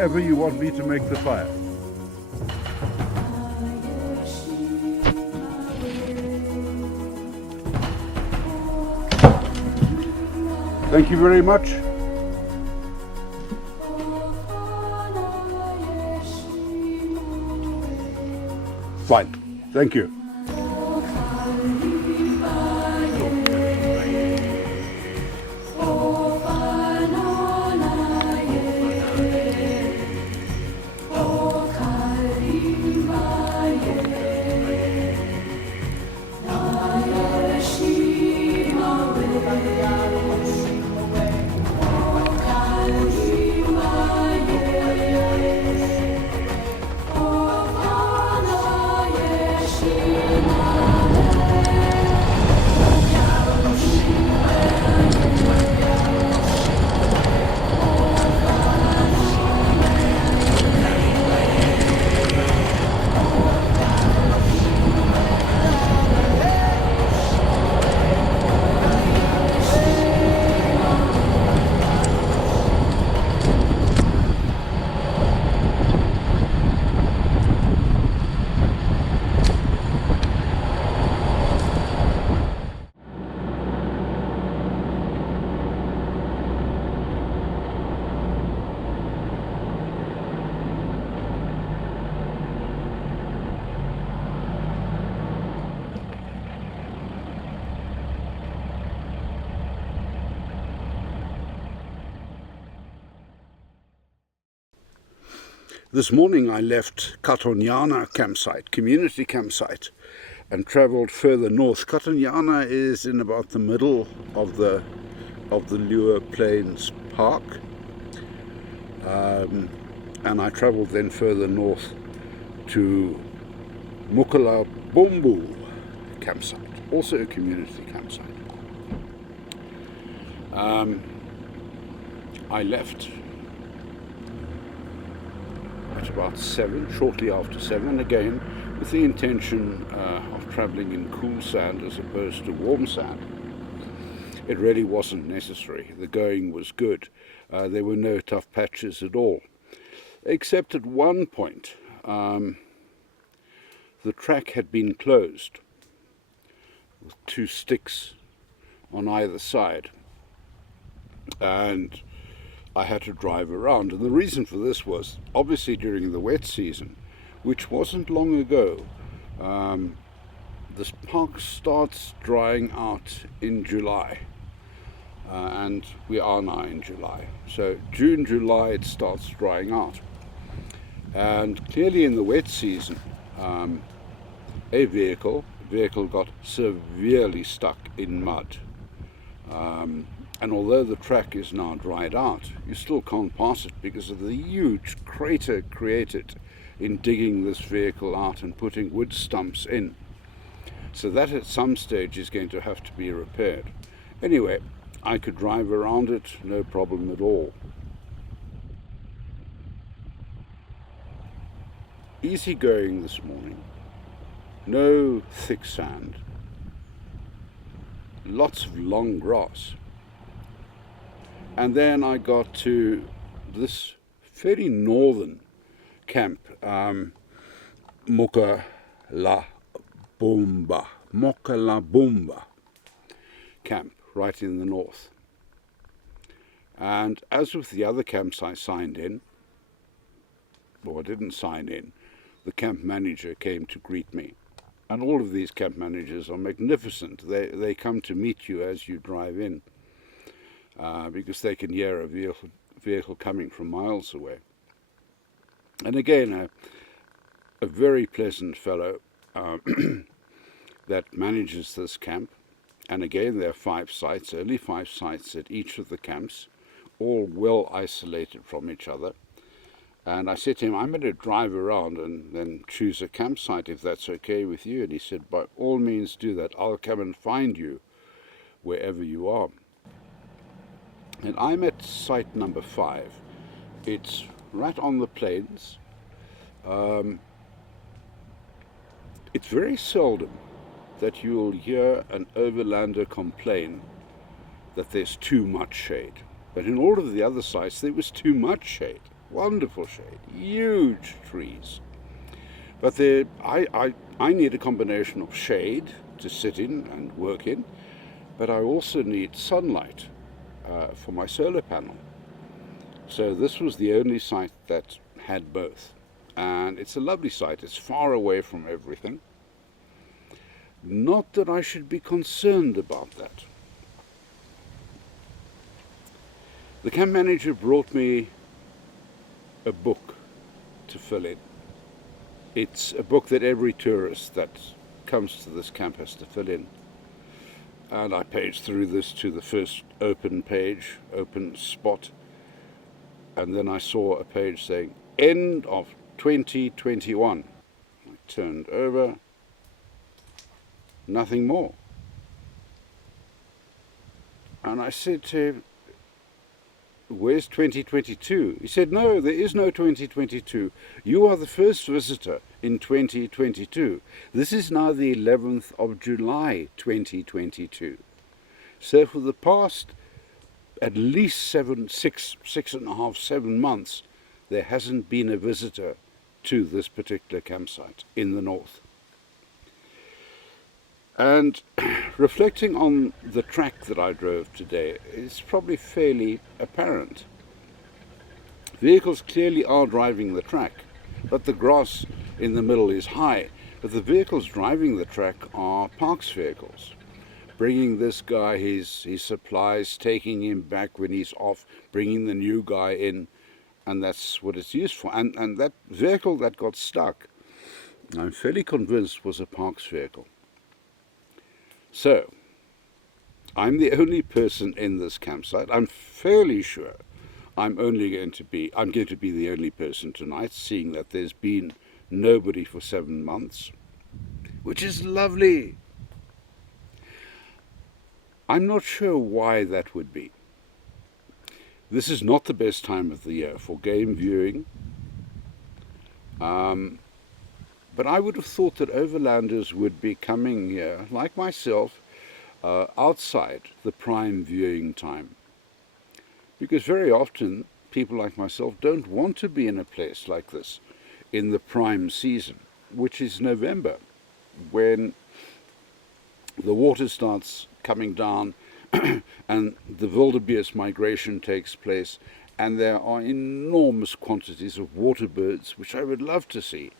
wherever you want me to make the fire. Thank you very much. Fine, thank you. This morning I left Katoyana campsite, community campsite, and travelled further north. Katoyana is in about the middle of the Liuwa Plain Park, and I travelled then further north to Mokalabumbu campsite, also a community campsite. I left at about 7, shortly after 7, again with the intention of travelling in cool sand as opposed to warm sand. It really wasn't necessary. The going was good. There were no tough patches at all, except at one point the track had been closed with 2 sticks on either side, and I had to drive around. And the reason for this was, obviously during the wet season, which wasn't long ago, this park starts drying out in July, and we are now in July. So June, July it starts drying out, and clearly in the wet season a vehicle got severely stuck in mud. And although the track is now dried out, you still can't pass it because of the huge crater created in digging this vehicle out and putting wood stumps in. So that at some stage is going to have to be repaired. Anyway, I could drive around it, no problem at all. Easy going this morning, no thick sand, lots of long grass. And then I got to this very northern camp, Mokalabumbu camp, right in the north. And as with the other camps I signed in, or I didn't sign in, the camp manager came to greet me. And all of these camp managers are magnificent. They come to meet you as you drive in, because they can hear a vehicle coming from miles away. And again, a very pleasant fellow that manages this camp. And again, there are 5 sites, only 5 sites at each of the camps, all well isolated from each other. And I said to him, I'm going to drive around and then choose a campsite if that's okay with you. And he said, by all means do that. I'll come and find you wherever you are. And I'm at site number 5. It's right on the plains. It's very seldom that you'll hear an overlander complain that there's too much shade. But in all of the other sites, there was too much shade. wonderful shade, huge trees. But I need a combination of shade to sit in and work in, but I also need sunlight for my solar panel. So this was the only site that had both. And it's a lovely site. It's far away from everything. Not that I should be concerned about that. The camp manager brought me a book to fill in. It's a book that every tourist that comes to this camp has to fill in. And I paged through this to the first open page, open spot, and then I saw a page saying, end of 2021. I turned over, nothing more. And I said to him, where's 2022? He said, no, there is no 2022. You are the first visitor in 2022. This is now the 11th of July 2022. So for the past at least 6.5, 7 months, there hasn't been a visitor to this particular campsite in the north. And reflecting on the track that I drove today, it's probably fairly apparent. Vehicles clearly are driving the track, but the grass in the middle is high. But the vehicles driving the track are parks vehicles, bringing this guy his supplies, taking him back when he's off, bringing the new guy in, and that's what it's used for. And that vehicle that got stuck, I'm fairly convinced was a parks vehicle. So, I'm the only person in this campsite. I'm fairly sure I'm going to be the only person tonight, seeing that there's been nobody for 7 months, which is lovely. I'm not sure why that would be. This is not the best time of the year for game viewing. But I would have thought that overlanders would be coming here, like myself, outside the prime viewing time. Because very often, people like myself don't want to be in a place like this in the prime season, which is November, when the water starts coming down and the wildebeest migration takes place, and there are enormous quantities of water birds, which I would love to see.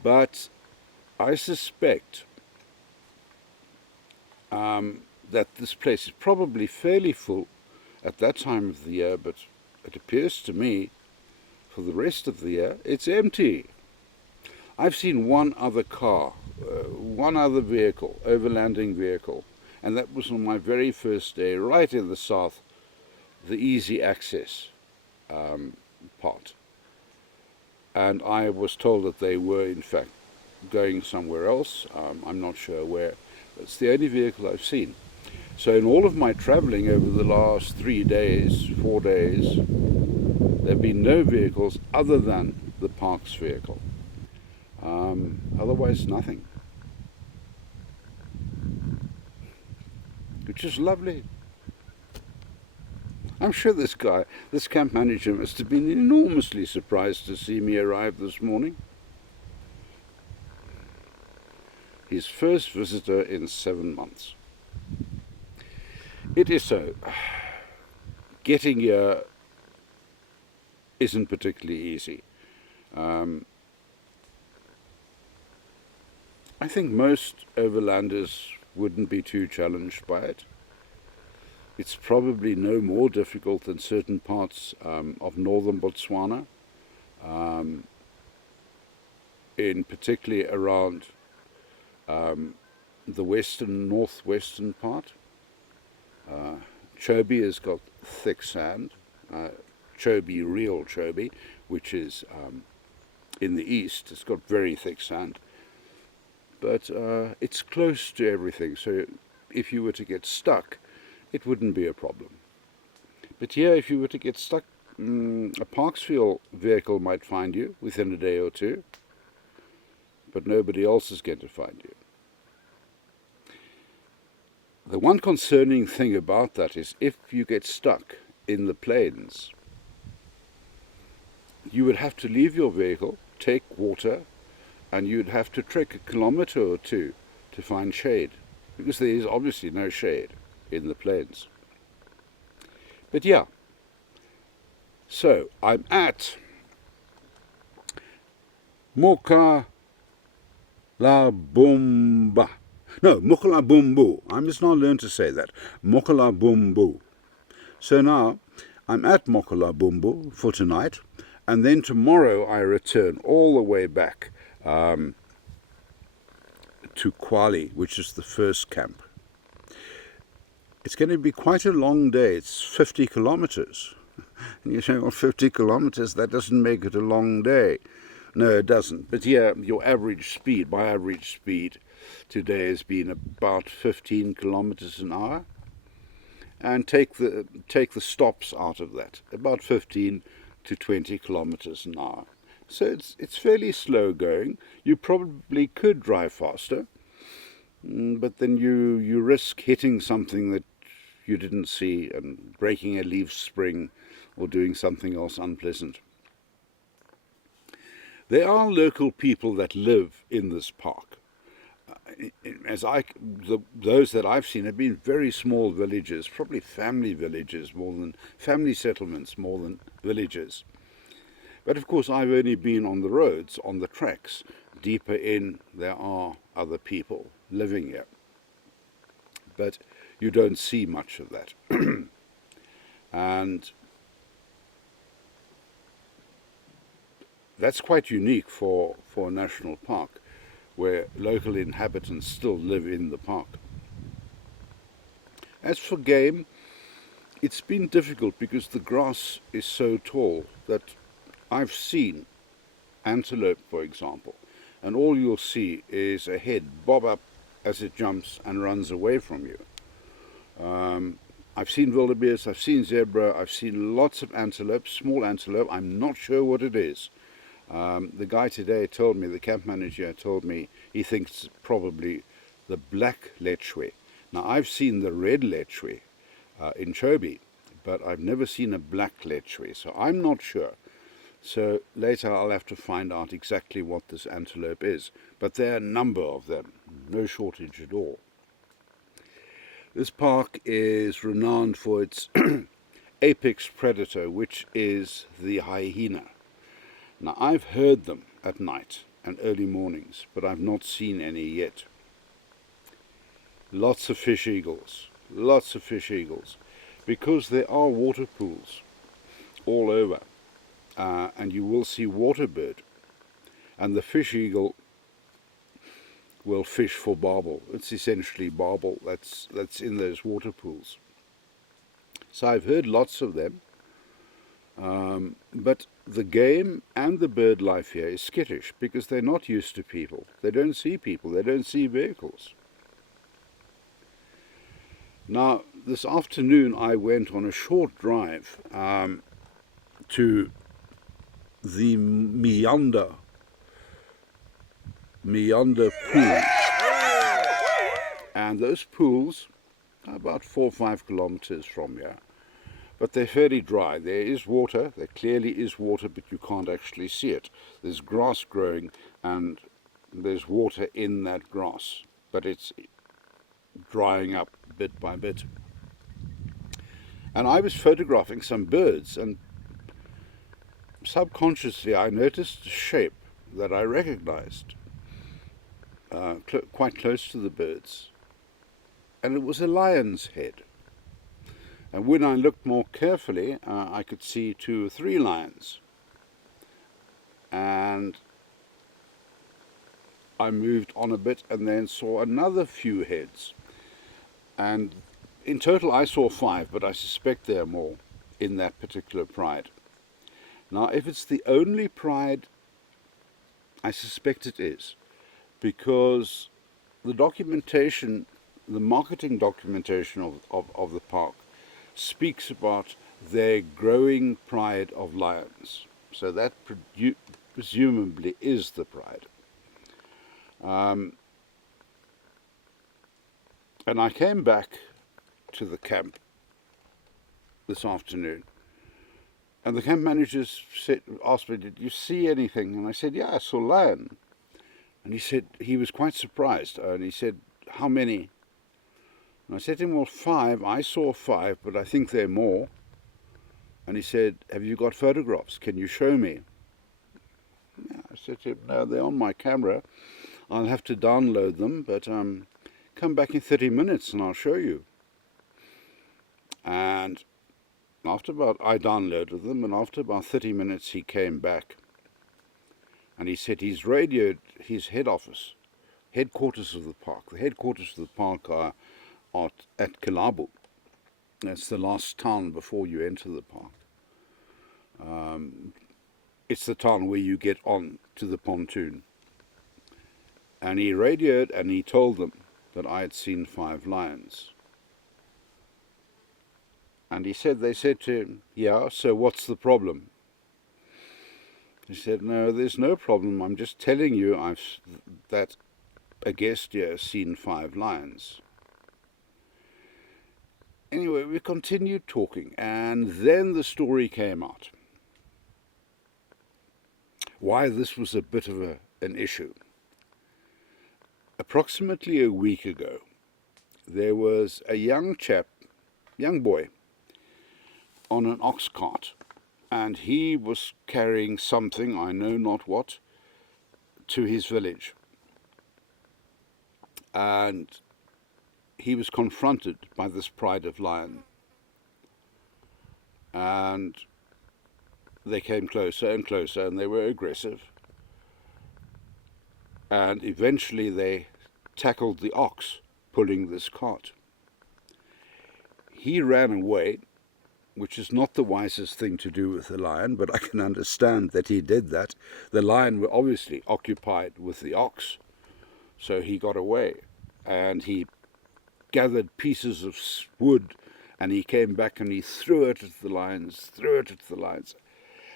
But I suspect that this place is probably fairly full at that time of the year, but it appears to me for the rest of the year it's empty. I've seen one other car, one other vehicle, overlanding vehicle, and that was on my very first day, right in the south, the easy access part. And I was told that they were, in fact, going somewhere else. I'm not sure where. It's the only vehicle I've seen. So in all of my traveling over the last 3 days, 4 days, there have been no vehicles other than the parks vehicle. Otherwise, nothing. Which is lovely. I'm sure this camp manager must have been enormously surprised to see me arrive this morning. His first visitor in 7 months. It is so. Getting here isn't particularly easy. I think most overlanders wouldn't be too challenged by it. It's probably no more difficult than certain parts of northern Botswana, in particularly around the northwestern part. Chobe has got thick sand, real Chobe, which is in the east. It's got very thick sand, but it's close to everything, so if you were to get stuck, it wouldn't be a problem. But here, if you were to get stuck, a Parksville vehicle might find you within a day or two, but nobody else is going to find you. The one concerning thing about that is if you get stuck in the plains, you would have to leave your vehicle, take water, and you'd have to trek a kilometre or two to find shade, because there is obviously no shade in the plains. But yeah, so I'm at Mokalabumba. No, Mokalabumbu. I must now learn to say that. Mokalabumbu. So now I'm at Mokalabumbu for tonight, and then tomorrow I return all the way back to Kwali, which is the first camp. It's going to be quite a long day. It's 50 kilometers. And you say, well, 50 kilometers, that doesn't make it a long day. No, it doesn't. But yeah, your average speed, my average speed today has been about 15 kilometers an hour. And take the stops out of that, about 15 to 20 kilometers an hour. So it's fairly slow going. You probably could drive faster, but then you risk hitting something that you didn't see and breaking a leaf spring or doing something else unpleasant. There are local people that live in this park. Those that I've seen have been very small villages, probably family villages more than family settlements more than villages. But of course I've only been on the roads, on the tracks. Deeper in there are other people living here. But you don't see much of that. And that's quite unique for a national park, where local inhabitants still live in the park. As for game, it's been difficult because the grass is so tall that I've seen antelope, for example, and all you'll see is a head bob up as it jumps and runs away from you. I've seen wildebeest, I've seen zebra, I've seen lots of antelope, small antelope. I'm not sure what it is. The guy today told me, the camp manager told me, he thinks probably the black lechwe. Now I've seen the red lechwe in Chobe, but I've never seen a black lechwe, so I'm not sure. So later I'll have to find out exactly what this antelope is, but there are a number of them, no shortage at all. This park is renowned for its apex predator, which is the hyena. Now, I've heard them at night and early mornings, but I've not seen any yet. Lots of fish eagles, because there are water pools all over, and you will see waterbird, and the fish eagle will fish for barbel. It's essentially barbel that's in those water pools. So I've heard lots of them. But the game and the bird life here is skittish because they're not used to people. They don't see people, they don't see vehicles. Now, this afternoon I went on a short drive to the Meander pools. And those pools are about 4 or 5 kilometers from here. But they're fairly dry. There is water, there clearly is water, but you can't actually see it. There's grass growing and there's water in that grass, but it's drying up bit by bit. And I was photographing some birds, and subconsciously I noticed a shape that I recognized quite close to the birds, and it was a lion's head. And when I looked more carefully, I could see 2 or 3 lions. And I moved on a bit and then saw another few heads. And in total I saw 5, but I suspect there are more in that particular pride. Now, if it's the only pride, I suspect it is, because the documentation, the marketing documentation of the park speaks about their growing pride of lions. So that presumably is the pride. And I came back to the camp this afternoon And the camp managers asked me, did you see anything? And I said, yeah, I saw a lion. And he said, he was quite surprised. And he said, how many? And I said to him, well, 5. I saw 5, but I think there are more. And he said, have you got photographs? Can you show me? Yeah, I said to him, no, they're on my camera. I'll have to download them, but come back in 30 minutes and I'll show you. And I downloaded them, and after about 30 minutes he came back. And he said he's radioed his headquarters of the park. The headquarters of the park are at Kalabu. That's the last town before you enter the park. It's the town where you get on to the pontoon. And he radioed and he told them that I had seen 5 lions. And they said to him, yeah, so what's the problem? He said, no, there's no problem. I'm just telling you that a guest here has seen 5 lions. Anyway, we continued talking, and then the story came out. Why this was a bit of an issue. Approximately a week ago, there was a young boy, on an ox cart, and he was carrying something, I know not what, to his village. And he was confronted by this pride of lion. And they came closer and closer, and they were aggressive. And eventually they tackled the ox pulling this cart. He ran away, which is not the wisest thing to do with the lion, but I can understand that he did that. The lion were obviously occupied with the ox, so he got away. And he gathered pieces of wood, and he came back and he threw it at the lions,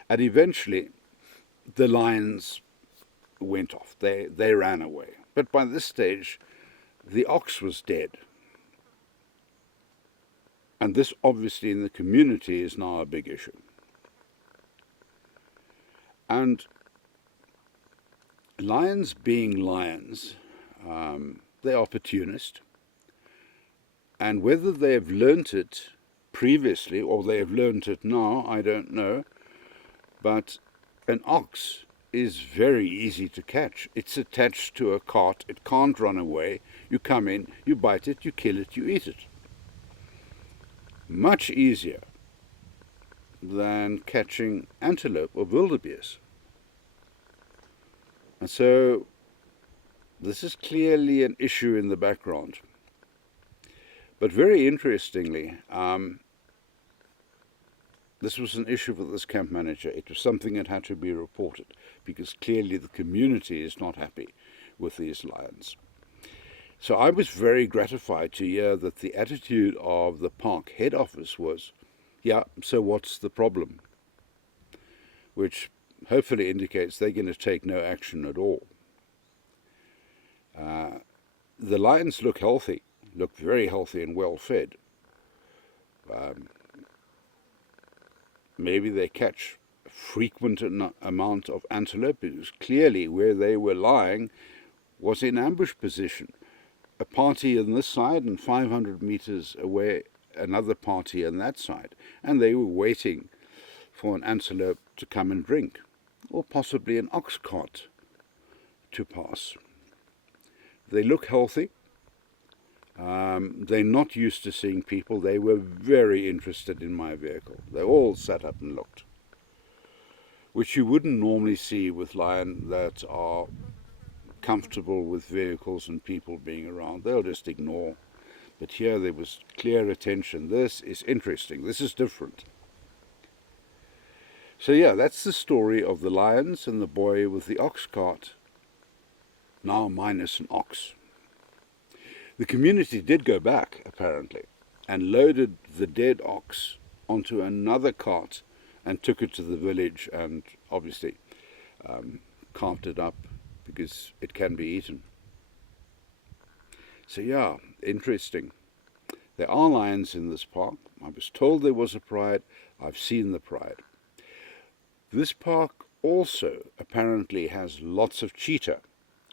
And eventually the lions went off. They ran away. But by this stage, the ox was dead. And this, obviously, in the community is now a big issue. And lions being lions, they're opportunist. And whether they have learnt it previously or they have learnt it now, I don't know. But an ox is very easy to catch. It's attached to a cart. It can't run away. You come in, you bite it, you kill it, you eat it. Much easier than catching antelope or wildebeest. And so this is clearly an issue in the background. But very interestingly, this was an issue for this camp manager. It was something that had to be reported because clearly the community is not happy with these lions. So I was very gratified to hear that the attitude of the park head office was, yeah, so what's the problem? Which hopefully indicates they're going to take no action at all. The lions look healthy, look very healthy and well fed. Maybe they catch a frequent amount of antelope because clearly where they were lying was in ambush position. A party on this side and 500 meters away another party on that side, and they were waiting for an antelope to come and drink, or possibly an ox cart to pass. They look healthy. They're not used to seeing people. They were very interested in my vehicle. They all sat up and looked, which you wouldn't normally see with lions that are comfortable with vehicles and people being around. They'll just ignore. But here there was clear attention. This is interesting. This is different. So yeah, that's the story of the lions and the boy with the ox cart, now minus an ox. The community did go back, apparently, and loaded the dead ox onto another cart and took it to the village and obviously carved it up because it can be eaten. So yeah, interesting. There are lions in this park. I was told there was a pride. I've seen the pride. This park also apparently has lots of cheetah.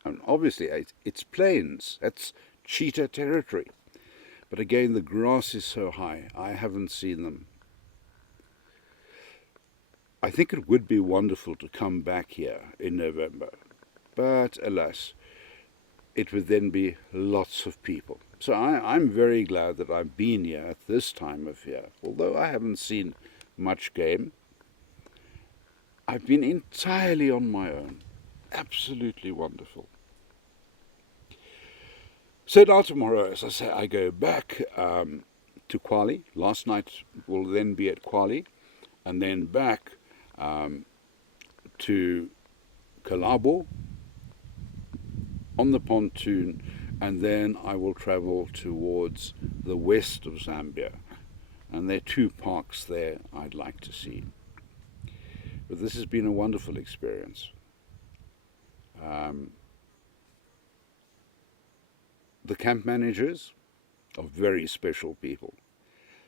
And obviously it's plains, that's cheetah territory. But again, the grass is so high, I haven't seen them. I think it would be wonderful to come back here in November, but alas, it would then be lots of people. So I'm very glad that I've been here at this time of year. Although I haven't seen much game, I've been entirely on my own. Absolutely wonderful. So now tomorrow, as I say, I go back to Kwali. Last night will then be at Kwali, and then back to Kalabo on the pontoon, and then I will travel towards the west of Zambia. And there are 2 parks there I'd like to see. But this has been a wonderful experience. The camp managers are very special people.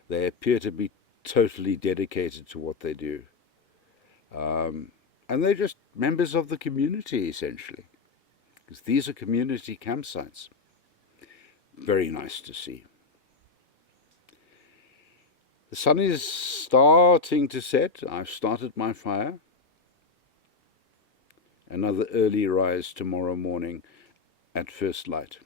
They appear to be totally dedicated to what they do. And they're just members of the community, essentially. Because these are community campsites. Very nice to see. The sun is starting to set. I've started my fire. Another early rise tomorrow morning at first light.